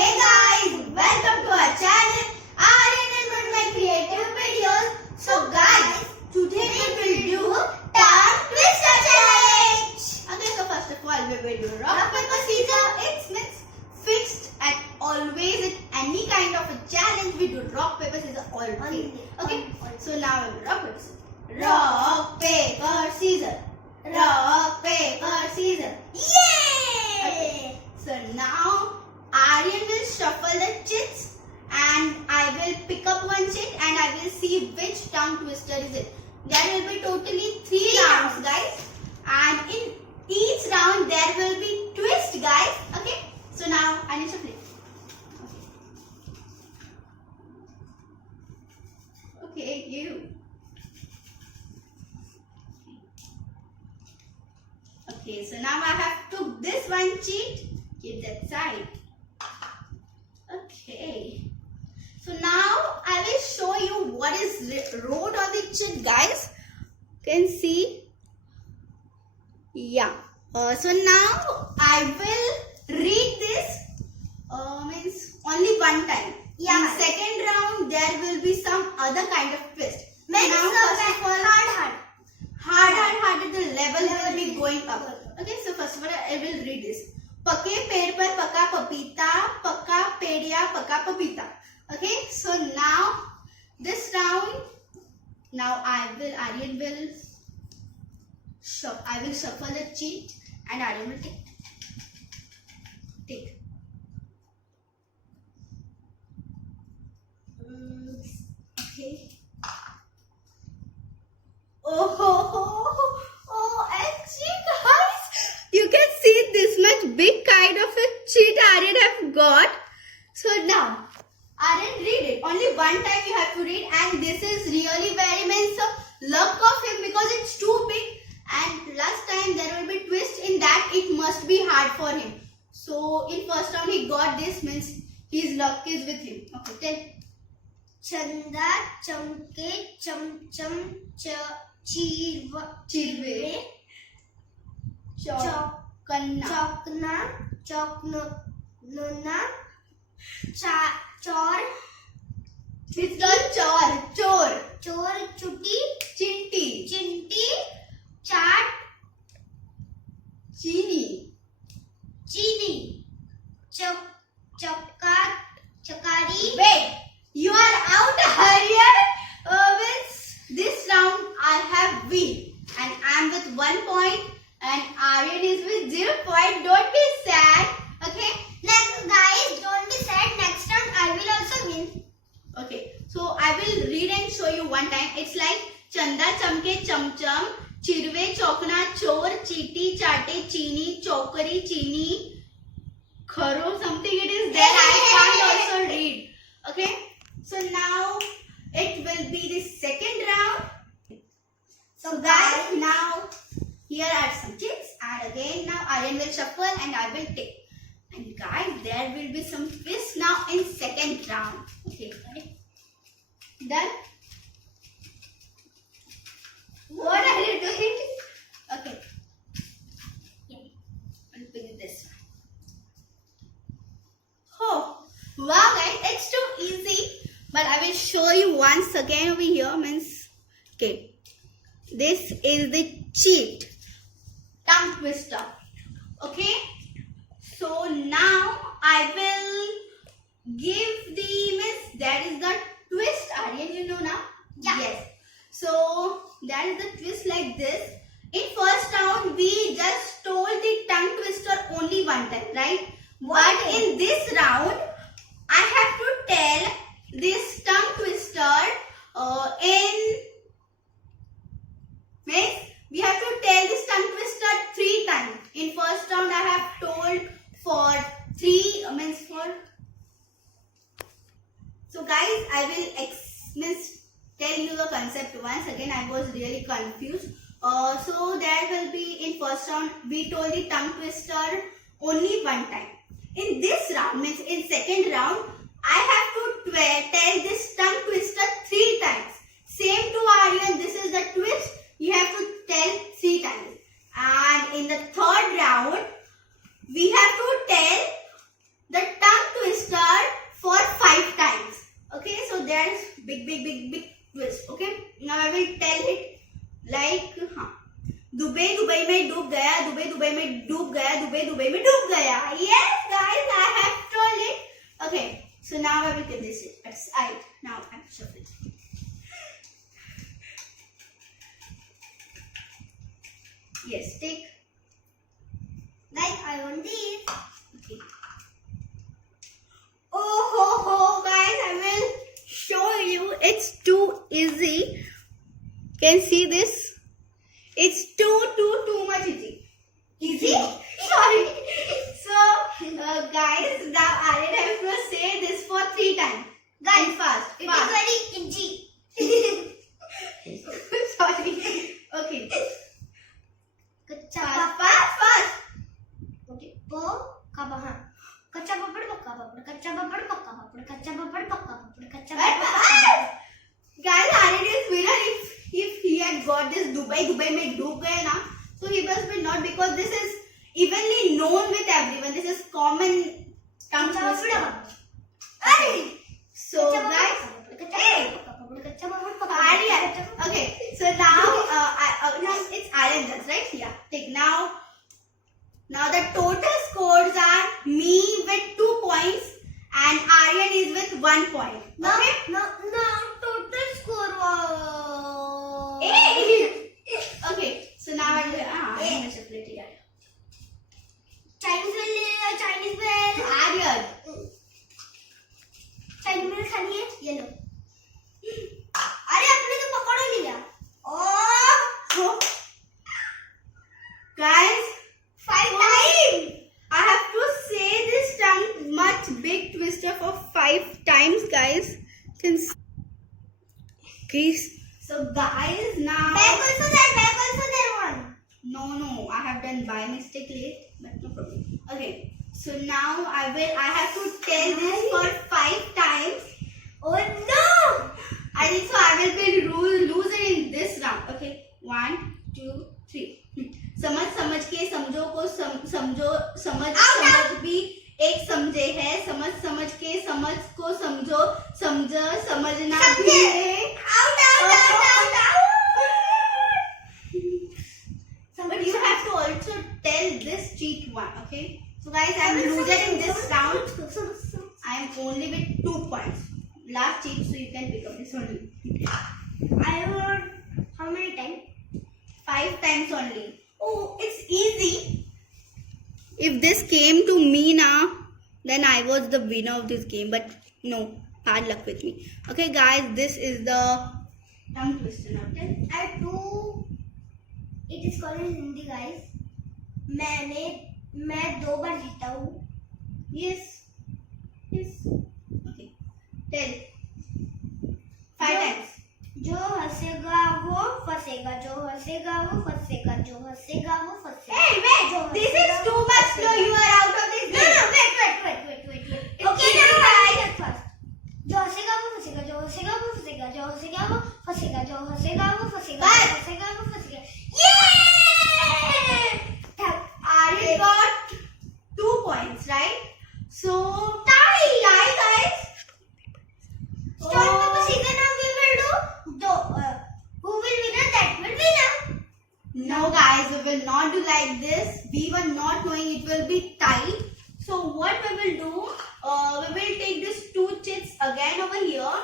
hey guys, welcome to our channel Aryan and Goodman Creative Videos. So guys, today we will do tongue twister challenge. Okay, so first of all we will do rock paper scissors. It means fixed and always in any kind of a challenge we do rock paper scissors always. Okay, so now we will rock paper scissors. Rock paper scissors. Rock paper scissors. Yay! Okay. So now Aryan will shuffle the chits and I will pick up one chit and I will see which tongue twister is it. There will be totally 3 rounds guys, and in each round there will be twist guys. Okay, so now I need to play. Okay, you. Okay, so now I have took this one cheat. Keep that side. Okay. So now I will show you what is wrote on the cheat, guys. Can see. Yeah. So now I will read this. Means only one time. Yeah. In second round there will be some other kind of twist. Now first of all, hard. The level will be going up. Okay. So first of all I will read this. पके पेड़ पर पका पपीता पपीता. Okay, so now this round, now Aryan will shuffle the cheat and Aryan will take. Okay. You can see this much big kind of a cheat Aryan have got. So now, Aryan read it. Only one time you have to read, and this is really very means luck of him because it's too big. And last time there will be twist in that it must be hard for him. So in first round he got this, means his luck is with him. Okay, tell. Chanda chamke cham chirve. Chokna chor. It's not chor chutti chinti chaat chini chakari. Wait, you are out, Aryan. This round I have win and I am with 1 point and Aryan is with 0 point. Don't be sad. Okay. Next guys, don't be sad. Next round I will also win. Okay. So I will read and show you one time. It's like Chanda chamke cham chirve chokna chor chiti chate chini chokari chini kharo something it is there. I can't also read. Okay. So now it will be the second round. So guys, now here are some chits and again now Aryan will shuffle and I will take. And guys, there will be some twist now in second round. Okay, done? What are you doing? Okay. Yeah. I'll pick this one. Oh, wow guys, it's too easy. But I will show you once again over here. Means, okay. This is the cheat. Tongue twister. Okay. So now I will give the means that is the twist. Aryan, you know now? Yeah. Yes. So that is the twist like this. In first round we just told the tongue twister only one time, right? But in this round I have to tell this tongue twister we have to tell this tongue twister 3 times. In first round I have told for 3 means for. So guys, I will tell you the concept once again. I was really confused. So there will be in first round we told the tongue twister only one time. In this round means in second round I have to tell this tongue twister 3 times. Same to Aryan. This is the twist. You have to tell 3 times. And in the third round we have to tell the tongue twister big twist. Okay. Now I will tell it like Dubai में डूब गया, Dubai में डूब गया, Dubai में डूब गया. Yes, guys, I have told it. Okay. So now I will give this aside. Now I'm shuffling. Yes, take. Like I want this. Okay. Oh, guys, I will show you. It's too easy. Can see this? It's too much easy. Easy? Sorry. So, guys, now I have to say this for 3 times. Guys, fast. It is very easy. Sorry. Okay. कच्चा Fast. Okay. कच्चा पापड़ पक्का पापड़, कच्चा पापड़ पक्का पापड़, कच्चा पापड़ पक्का पापड़, कच्चा पापड़. Guys, Aryan is winner. If he had got this Dubai में डूब गए ना, so he must be not, because this is evenly known with everyone. This is common tongue twister. So guys, Aryan. Okay, so now now it's Aryan just right? Yeah. Take now the total scores are me with 2 points and Aryan is with 1 point. Okay? No, total score was... Okay, so now I will split it. Chinese bell. Aryan. Chinese bell खानी है ये लो. अरे आपने तो पकड़ लिया. Guys, 5 times. I have to say this tongue much big twister for 5 times, guys. So guys, now Back also there one. no, I have done by mistake late, but no problem. Okay, so now I have to tell this for 5 times. Oh no! I think so. I will be loser in this round. Okay, 1, 2, 3. समझ के समझो को समझ भी एक समझे है. समझ के समझ को समझो समझना भी है. Out. But you have to also tell this cheat one. Okay, so guys, I am loser in this round. I am only with 2 points. Last cheat, so you can pick up this only. I want how many times? 5 times only. Oh, it's easy. If this came to me now, then I was the winner of this game. But no, bad luck with me. Okay, guys, this is the tongue twister. Okay. I do. It is called in Hindi, guys. मैं 2 बार जीता हूँ. Yes. Okay. Tell. 5 times. जो हंसेगा वो फंसेगा, जो हंसेगा वो फंसेगा, जो हंसेगा वो फंसेगा. Hey, wait! This is too much slow. You are out of this game. No, wait. Okay, now I get first. जो हंसेगा वो फंसेगा, जो हंसेगा वो फंसेगा, जो हंसेगा वो फंसेगा, जो हंसेगा वो फंसेगा, जो हंसेगा वो फंसेगा. Yeah! Aryan got 2 points, right? So tie, guys. Stone paper scissors. Now we will do. Who will win? That will win. No, guys, we will not do like this. We were not knowing it will be tight. So what we will do? We will take these 2 chits again over here,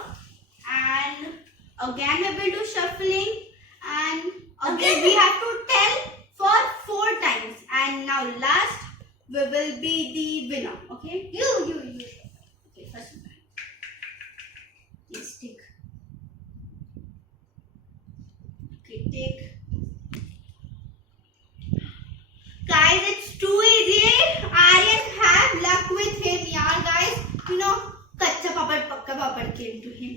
and again we will do shuffling, and again we have to tell for 4 times, and now last we will be the winner. Okay? You. Okay, first one. Yes, take. Okay, take. Guys, it's too easy. Aryan have luck with him, yeah, guys. You know, कच्चा पापड़ पक्का पापड़ came to him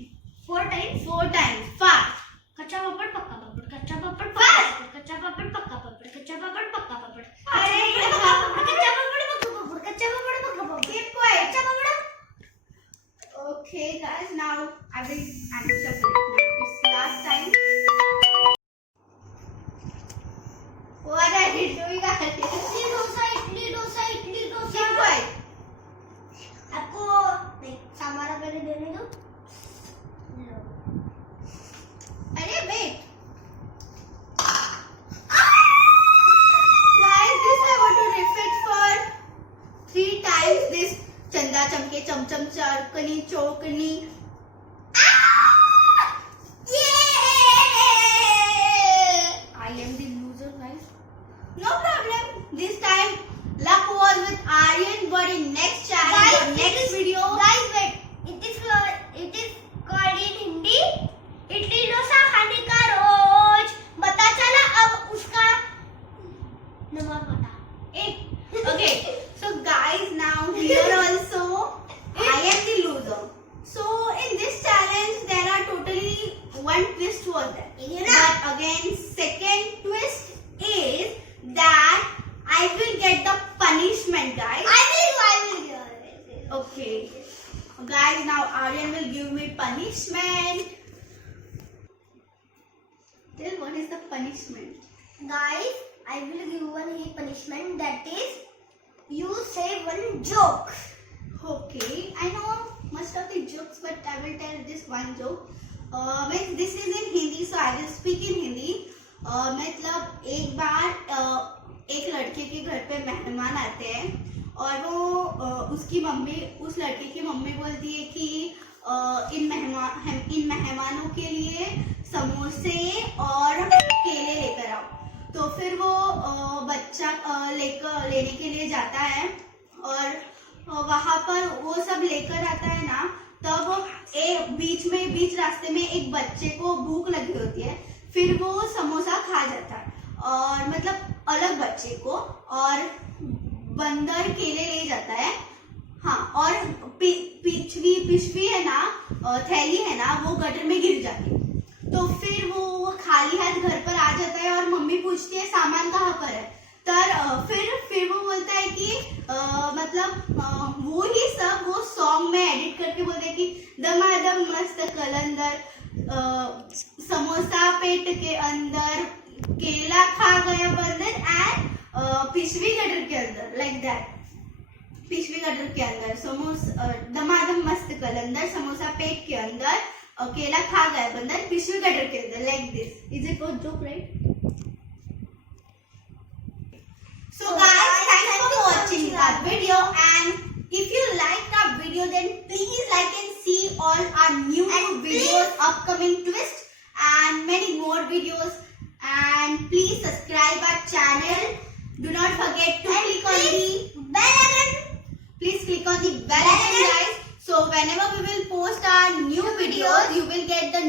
4 times. 4 times. Fast. कच्चा पापड़ पक्का पापड़, कच्चा पापड़ पक्का पापड़, कच्चा पापड़ पक्का पापड़, कच्चा पापड़ पक्का पापड़. अरे कच्चा पापड़ पक्का पापड़, कच्चा पापड़ पक्का पापड़. keep quiet. कच्चा पापड़. Okay, guys. Now I will shuffle it. Now it's last time. What are you doing, Aryan? Idli dosa. Keep quiet. आपको नहीं, सामारा पहले देने दो. लो. चंदा चमके चमचम चरकनी चौकनी. I am the loser, guys. No problem. This time luck was with Aryan, but in next challenge or next video. Guys, wait. It is called in Hindi. Idli dosa खाने का रोज. पता चला अब उसका नंबर पता. Okay. So guys, now here also I am the loser. So in this challenge there are totally one twist was there. But again, second twist is that I will get the punishment, guys. I will. Okay. Guys, now Aryan will give me punishment. Tell what is the punishment? Guys, I will give one punishment, that is, you say one joke. Okay, I know most of the jokes, but I will tell this one joke. Means this is in Hindi, so I will speak in Hindi. मतलब एक बार एक लड़के के घर पे मेहमान आते हैं और वो उसकी मम्मी उस लड़के की मम्मी बोलती है कि इन मेहमानों के लिए समोसे और केले लेकर आओ. तो फिर वो बच्चा लेने के लिए जाता है और वहां पर वो सब लेकर आता है ना, तब बीच रास्ते में एक बच्चे को भूख लगी होती है. फिर वो समोसा खा जाता है और मतलब अलग बच्चे को, और बंदर केले ले जाता है. हाँ, और पिशवी है ना, थैली है ना, वो गटर में गिर जाती है. तो फिर वो खाली हाथ घर पर आ जाता है और मम्मी पूछती है सामान कहाँ पर है. फिर वो बोलता है कि मतलब वो ही सब वो सॉन्ग में एडिट करके बोलते हैं कि दमादम मस्त कलंदर, समोसा पेट के अंदर, केला खा गया बंदर, एंड पिशवी गटर के अंदर, लाइक दैट. पिशवी गटर के अंदर समोसा, दमादम मस्त कलंदर, समोसा पेट के अंदर, केला खा गया बंदर, पिशवी गटर के अंदर, like this. Is it good joke, right? So guys, thanks for watching our video, and if you liked our video, then please like and see all our new videos, upcoming twists and many more videos, and please subscribe our channel. Do not forget to click on the bell icon. Please click on the bell icon, guys. So whenever we will post our new videos, you will get the